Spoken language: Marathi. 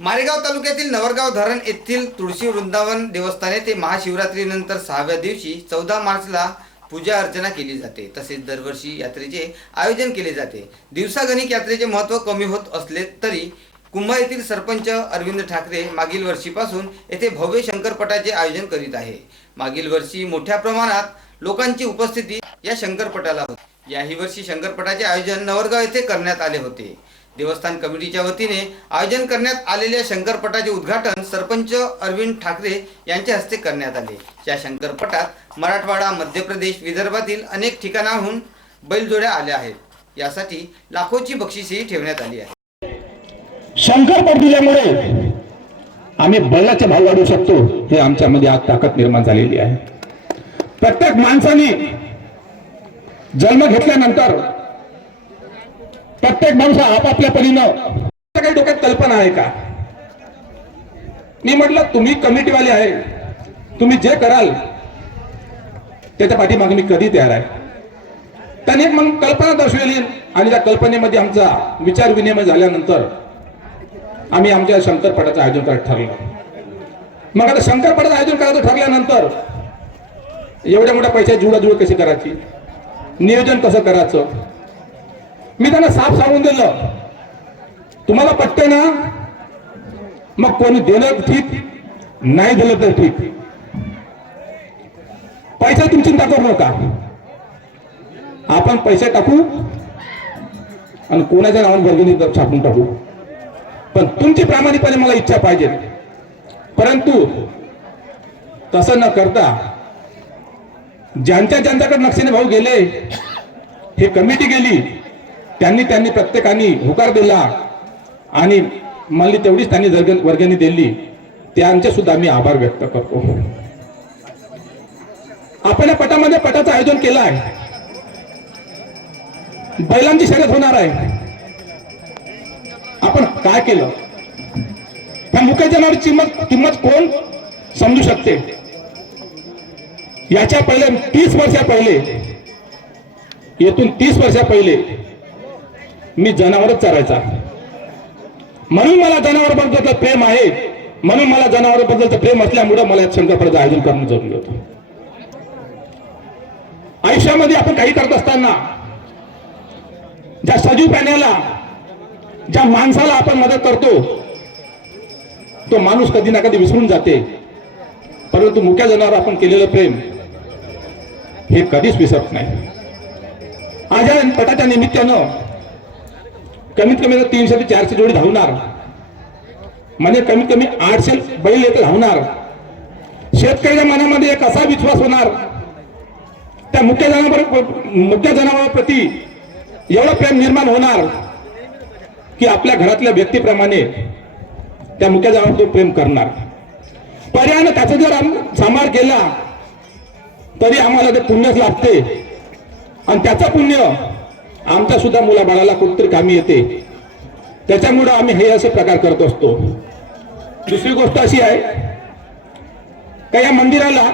मारेगाव तालुक्यातील नवरगाव धरण येथील तुळशी वृंदावन देवस्थान येथे महाशिवरात्रीनंतर सहाव्या दिवशी चौदा मार्चला पूजा अर्चना केली जाते. तसेच दरवर्षी यात्रेचे आयोजन केले जाते. दिवसागणिक यात्रेचे महत्त्व कमी होत असले तरी कुंभा येथील सरपंच अरविंद ठाकरे मागील वर्षीपासून येथे भव्य शंकरपटाचे आयोजन करीत आहे. मागील वर्षी मोठ्या प्रमाणात लोकांची उपस्थिती या शंकरपटाला होती. याही वर्षी शंकरपटाचे आयोजन नवरगाव येथे करण्यात आले होते. देवस्थान कमिटीच्या वतीने आयोजन करण्यात आलेल्या शंकरपटाचे उद्घाटन सरपंच अरविंद ठाकरे यांच्या हस्ते करण्यात आले. या शंकरपटात मराठवाडा मध्य प्रदेश विदर्भातील अनेक ठिकाणाहून बैलजोड्या आल्या आहेत. यासाठी लाखोची बक्षिसेही ठेवण्यात आली आहे शंकरपट दिल्यामुळे आम्ही बळाचे भाव वाढवू शकतो हे आमच्यामध्ये आज ताकद निर्माण झालेली आहे. प्रत्येक माणसाने जन्म घेतल्यानंतर प्रत्येक माणूस आपापल्या परीनं. काही डोक्यात कल्पना आहे का? मी म्हटलं तुम्ही कमिटीवाले आहे. तुम्ही जे कराल त्याच्या पाठीमागे मी कधी तयार आहे. त्यांनी मग कल्पना दर्शवली आणि त्या कल्पनेमध्ये आमचा विचार विनिमय झाल्यानंतर आम्ही आमच्या शंकरपटाचं आयोजन करायचं ठरलं. मग आता शंकरपटाचं आयोजन करायचं ठरल्यानंतर एवढ्या मोठ्या पैशाची जुळाजुळ कशी करायची? नियोजन कसं करायचं? मी त्यांना साफ सांगून दिलं. तुम्हाला पटते ना? मग कोणी दिलं ठीक नाही दिलं तर ठीक. पैसा तुम्ही चिंता करू नका. आपण पैसे टाकू आणि कोणाच्या नावाने वर्गणी छापून टाकू. पण तुमची प्रामाणिकपणे मला इच्छा पाहिजे. परंतु तसं न करता ज्यांच्या ज्यांच्याकडे नक्षीने भाऊ गेले हे कमिटी गेली त्यांनी त्यांनी प्रत्येकाने होकार दिला आणि मला तेवढीच त्यांनी जर्ग- वर्गणी दिली त्यांचे सुद्धा मी आभार व्यक्त करतो. आपण या पटामध्ये पटाचं आयोजन केलं आहे बैलांची शर्यत होणार आहे. आपण काय केलं? त्या मुख्य जनावरची किंमत किंमत कोण समजू शकते? याच्या पहिले तीस वर्षा पहिले येथून तीस वर्षा पहिले मी जनावरच चरायचा. म्हणून मला जनावरांबद्दल प्रेम आहे. म्हणून मला जनावरांबद्दलचं प्रेम असल्यामुळे मला शंकरपडाचं आयोजन करणं जरुरी होतं आयुष्यामध्ये आपण काही करत असताना ज्या सजीव प्राण्याला ज्या माणसाला आपण मदत करतो तो माणूस कधी ना कधी विसरून जाते. परंतु मुख्या जनावर आपण केलेलं प्रेम हे कधीच विसरत नाही. आज या पटाच्या निमित्तानं कमीत कमी तर तीनशे ते चारशे जोडी धावणार. म्हणजे कमीत कमी आठशे बैल येथे धावणार. शेतकऱ्याच्या मनामध्ये एक असा विश्वास होणार. त्या मुख्य जनावर मुख्य जनावरांप्रती एवढं प्रेम निर्माण होणार की आपल्या घरातल्या व्यक्तीप्रमाणे त्या मुख्य जनावर तो प्रेम करणार. पर्यायानं त्याचा जर सांभाळ केला तरी आम्हाला ते पुण्यच लागते आणि त्याचं पुण्य आमच्या सुद्धा मुलाबाळाला कुठतरी कामी येते. त्याच्यामुळं आम्ही हे असे प्रकार करत असतो. दुसरी गोष्ट अशी आहे का या मंदिराला